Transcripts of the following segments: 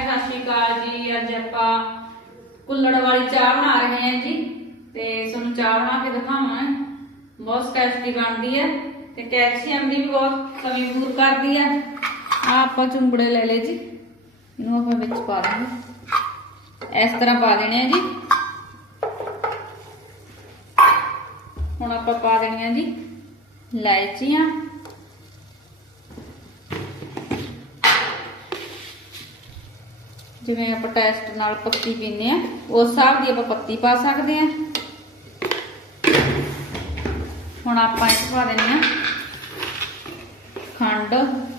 ਸਤਿ ਸ਼੍ਰੀ ਅਕਾਲ ਜੀ। ਅੱਜ ਆਪਾਂ ਕੁੱਲੜ ਵਾਲੀ ਚਾਹ ਬਣਾ ਰਹੇ ਹਾਂ ਜੀ। ਤੇ ਤੁਹਾਨੂੰ ਚਾਹ ਬਣਾ ਕੇ ਦਿਖਾਵਾਂ। ਬਹੁਤ ਟੇਸਟੀ ਬਣਦੀ ਹੈ। ਤੇ ਕੈਲਸ਼ੀਅਮ ਦੀ ਵੀ ਬਹੁਤ ਕਮੀ ਦੂਰ ਕਰਦੀ ਹੈ। ਆ ਆਪਾਂ ਚੁੰਬੜੇ ਲੈ ਲਏ ਜੀ। ਇਹਨੂੰ ਆਪਾਂ ਵਿੱਚ ਪਾ ਦਾਂਗੇ ਇਸ ਤਰ੍ਹਾਂ ਪਾ ਦੇਣੇ ਆ ਜੀ। ਹੁਣ ਆਪਾਂ ਪਾ ਦੇਣੀਆਂ ਜੀ ਇਲਾਇਚੀਆਂ। ਜਿਵੇਂ ਆਪਾਂ ਟੈਸਟ ਨਾਲ ਪੱਤੀ ਪੀਂਦੇ ਆ ਉਸ ਹਿਸਾਬ ਦੀ ਆਪਾਂ ਪੱਤੀ ਪਾ ਸਕਦੇ ਆ ਹੁਣ ਆਪਾਂ ਇਹ ਪਾ ਦਿੰਦੇ ਆ ਖੰਡ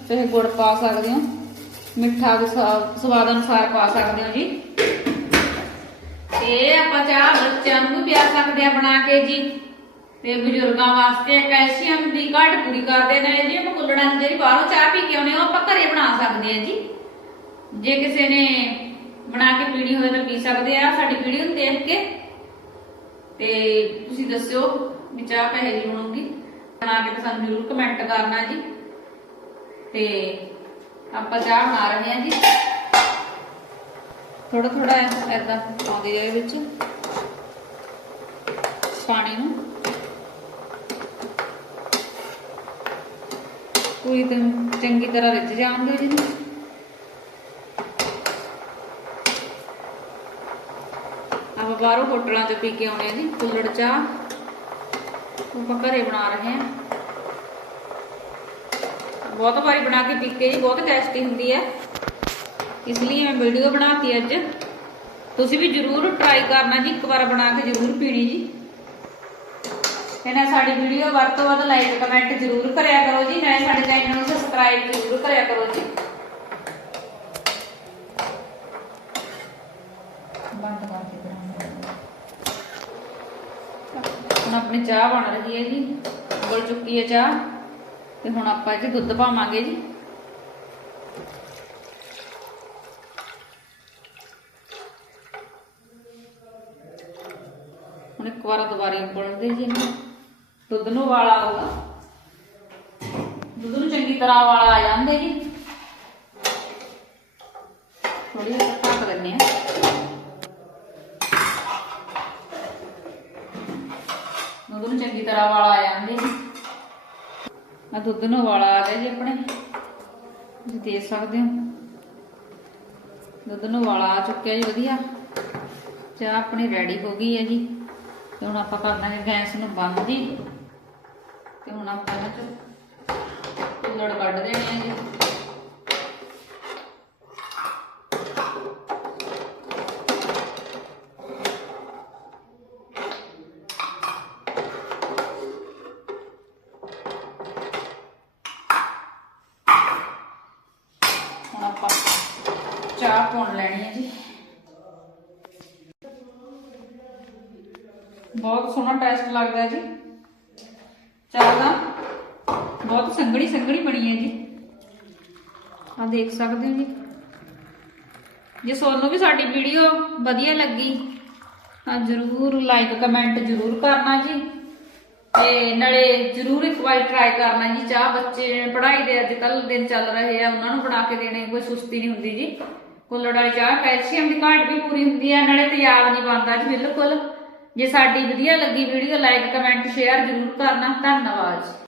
ਤੇ ਗੁੜ ਪਾ ਸਕਦੇ ਹੋ, ਮਿੱਠਾ ਵੀ ਸਵਾਦ ਅਨੁਸਾਰ ਪਾ ਸਕਦੇ ਹੋ ਜੀ। ਤੇ ਆਪਾਂ ਚਾਹ ਬੱਚਿਆਂ ਨੂੰ ਵੀ ਪਿਆ ਸਕਦੇ ਆ ਬਣਾ ਕੇ ਜੀ। ਤੇ ਬਜ਼ੁਰਗਾਂ ਵਾਸਤੇ ਕੈਲਸ਼ੀਅਮ ਦੀ ਘਾਟ ਪੂਰੀ ਕਰਦੇ ਨੇ। ਜੀ ਆਪਾਂ ਕੁੱਲੜਾਂ ਦੀ ਜਿਹੜੀ ਬਾਹਰੋਂ ਚਾਹ ਪੀ ਕੇ ਆਉਨੇ ਉਹ ਆਪਾਂ ਘਰੇ ਬਣਾ ਸਕਦੇ ਆ ਜੀ। ਜੇ ਕਿਸੇ ਨੇ ਬਣਾ ਕੇ ਪੀਣੀ ਹੋਵੇ ਤਾਂ ਪੀ ਸਕਦੇ ਆ। ਸਾਡੀ ਵੀਡੀਓ ਨੂੰ ਦੇਖ ਕੇ ਤੇ ਤੁਸੀਂ ਦੱਸਿਓ ਵੀ ਚਾਹ ਕਹੇ ਜੀ ਬਣੂਗੀ ਬਣਾ ਕੇ ਤਾਂ ਸਾਨੂੰ ਜ਼ਰੂਰ ਕਮੈਂਟ ਕਰਨਾ ਜੀ। ਤੇ ਆਪਾਂ ਚਾਹ ਬਣਾ ਰਹੇ ਹਾਂ ਜੀ। ਥੋੜਾ ਥੋੜਾ ਐਦਾਂ ਪਾਉਂਦੇ ਜਾਏ ਵਿੱਚ। ਪਾਣੀ ਨੂੰ। ਪੂਰੀ ਚੰਗੀ ਤਰ੍ਹਾਂ ਵਿੱਚ ਜਾਣ ਦਿਓ ਜੀ ਇਹਨੂੰ। ਆਪਾਂ ਬਾਹਰੋਂ ਹੋਟਲਾਂ 'ਚ ਪੀ ਕੇ ਆਉਣੇ ਜੀ ਕੁੱਲੜ ਚਾਹ। ਆਪਾਂ ਘਰੇ ਬਣਾ ਰਹੇ ਹਾਂ। ਬਹੁਤ ਵਾਰੀ ਬਣਾ ਕੇ ਪੀ ਕੇ ਜੀ, ਬਹੁਤ ਟੇਸਟੀ ਹੁੰਦੀ ਹੈ। ਇਸ ਲਈ ਮੈਂ ਵੀਡੀਓ ਬਣਾਤੀ ਅੱਜ। ਤੁਸੀਂ ਵੀ ਜਰੂਰ ਟਰਾਈ ਕਰਨਾ ਜੀ, ਇੱਕ ਵਾਰ ਬਣਾ ਕੇ ਜਰੂਰ ਪੀਣੀ ਜੀ। ਇਹਨਾਂ ਸਾਡੀ ਵੀਡੀਓ ਵੱਧ ਤੋਂ ਵੱਧ ਲਾਈਕ ਕਮੈਂਟ ਜਰੂਰ ਕਰਿਆ ਕਰੋ ਜੀ। ਨਾਲੇ ਸਾਡੇ ਚੈਨਲ ਨੂੰ ਸਬਸਕ੍ਰਾਈਬ ਜਰੂਰ ਕਰਿਆ ਕਰੋ ਜੀ। ਹੁਣ ਆਪਣੀ ਚਾਹ ਬਣ ਰਹੀ ਹੈ ਜੀ। ਉਬਲ ਚੁੱਕੀ ਹੈ ਚਾਹ। ਤੇ ਹੁਣ ਆਪਾਂ ਇਹ ਦੁੱਧ ਪਾਵਾਂਗੇ ਜੀ। ਹੁਣ ਇੱਕ ਵਾਰ ਦੁਬਾਰਾ ਉਬਲਦੇ ਜੀ ਦੁੱਧ ਨੂੰ ਉਬਾਲਾ ਆਊਗਾ। ਦੁੱਧ ਨੂੰ ਚੰਗੀ ਤਰ੍ਹਾਂ ਉਬਾਲਾ ਆ ਜਾਂਦੇ ਜੀ ਥੋੜੀ ਜਿਹੀ ਢੱਕ ਦਿੰਦੇ ਆ ਦੁੱਧ ਨੂੰ ਚੰਗੀ ਤਰ੍ਹਾਂ ਵਾਲਾ ਆ ਜਾਂਦੇ ਆ ਦੁੱਧ ਨੂੰ ਵਾਲਾ ਆ ਗਿਆ ਜੀ ਆਪਣੇ। ਤੁਸੀਂ ਦੇਖ ਸਕਦੇ ਹੋ। ਦੁੱਧ ਨੂੰ ਵਾਲਾ ਆ ਚੁੱਕਿਆ ਜੀ, ਵਧੀਆ। ਚਾਹ ਆਪਣੀ ਰੈਡੀ ਹੋ ਗਈ ਹੈ ਜੀ। ਤੇ ਹੁਣ ਆਪਾਂ ਕਰਨਾ ਦਾਂਗੇ ਗੈਸ ਨੂੰ ਬੰਦ ਜੀ। ਤੇ ਹੁਣ ਆਪਾਂ ਇਹਨਾਂ ਚ ਕੱਢ ਦੇਣੇ ਆ ਜੀ ਹੁਣ ਆਪਾਂ ਚਾਹ ਪਾਉਣ ਲੈਣੀ ਹੈ ਜੀ। ਬਹੁਤ ਸੋਹਣਾ ਟੇਸਟ ਲੱਗਦਾ ਜੀ। ਚਾਹ ਦਾ ਬਹੁਤ ਸੰਘਣੀ ਸੰਘਣੀ ਬਣੀ ਹੈ ਜੀ। ਆ ਦੇਖ ਸਕਦੇ ਹੋ ਜੀ। ਜੇ ਤੁਹਾਨੂੰ ਵੀ ਸਾਡੀ ਵੀਡੀਓ ਵਧੀਆ ਲੱਗੀ, ਤਾਂ ਜਰੂਰ ਲਾਈਕ ਕਮੈਂਟ ਜਰੂਰ ਕਰਨਾ ਜੀ। ਤੇ ਨਾਲੇ ਜਰੂਰ ਇੱਕ ਵਾਰ ਟਰਾਈ ਕਰਨਾ ਜੀ। ਚਾਹ ਬੱਚੇ ਪੜ੍ਹਾਈ ਦੇ ਅੱਜ ਕੱਲ ਦਿਨ ਚੱਲ ਰਹੇ ਆ, ਉਹਨਾਂ ਨੂੰ ਬਣਾ ਕੇ ਦੇਣੇ, ਕੋਈ ਸੁਸਤੀ ਨਹੀਂ ਹੁੰਦੀ ਜੀ। ਕੁੱਲੜ ਵਾਲੀ ਚਾਹ, ਕੈਲਸ਼ੀਅਮ ਦੀ ਘਾਟ ਵੀ ਪੂਰੀ ਹੁੰਦੀ ਹੈ ਨਾਲੇ ਤਿਆਬ ਨਹੀਂ ਬਣਦਾ ਜੀ ਬਿਲਕੁਲ। ਜੇ ਸਾਡੀ ਵਧੀਆ ਲੱਗੀ ਵੀਡੀਓ ਲਾਈਕ ਕਮੈਂਟ ਸ਼ੇਅਰ ਜਰੂਰ ਕਰਨਾ। ਧੰਨਵਾਦ